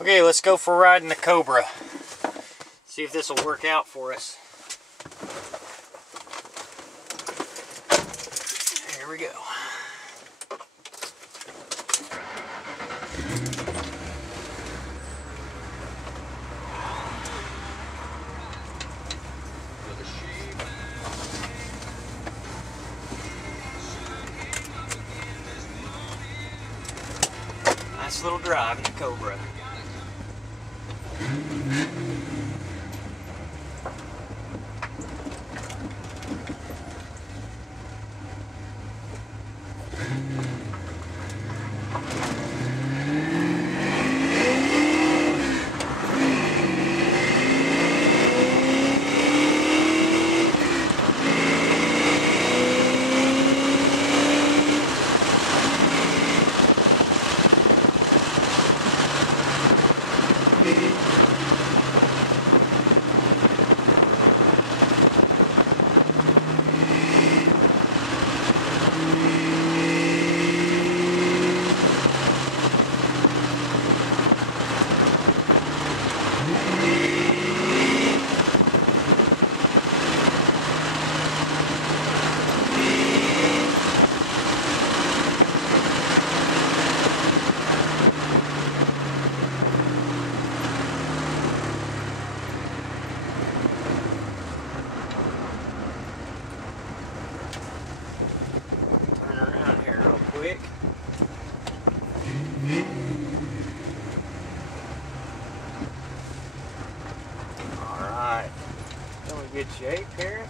Okay, let's go for riding the Cobra. See if this will work out for us. Here we go. Nice little drive in the Cobra. Quick. Alright. Still in good shape here.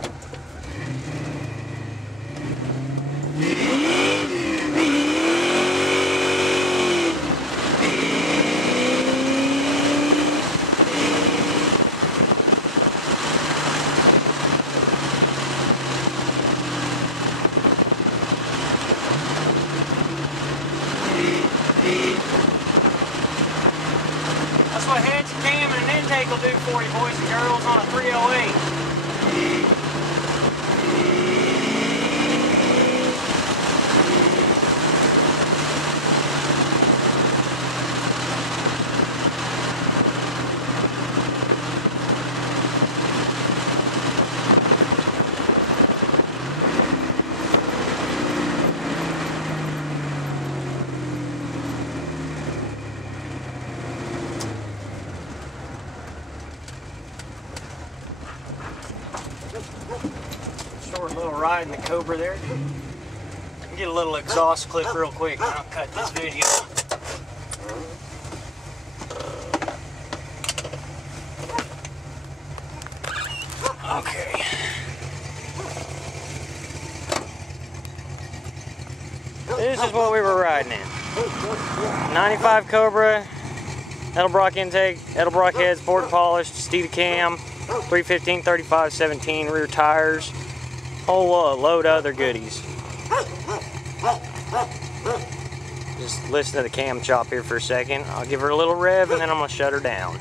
That's what head cam and an intake will do for you, boys and girls, on a 308. Short little ride in the Cobra there. Get a little exhaust clip real quick and I'll cut this video. Okay. This is what we were riding in. 95 Cobra, Edelbrock intake, Edelbrock heads, board polished, Steeda cam, 315, 35, 17 rear tires, whole load of other goodies. Just listen to the cam chop here for a second. I'll give her a little rev and then I'm going to shut her down.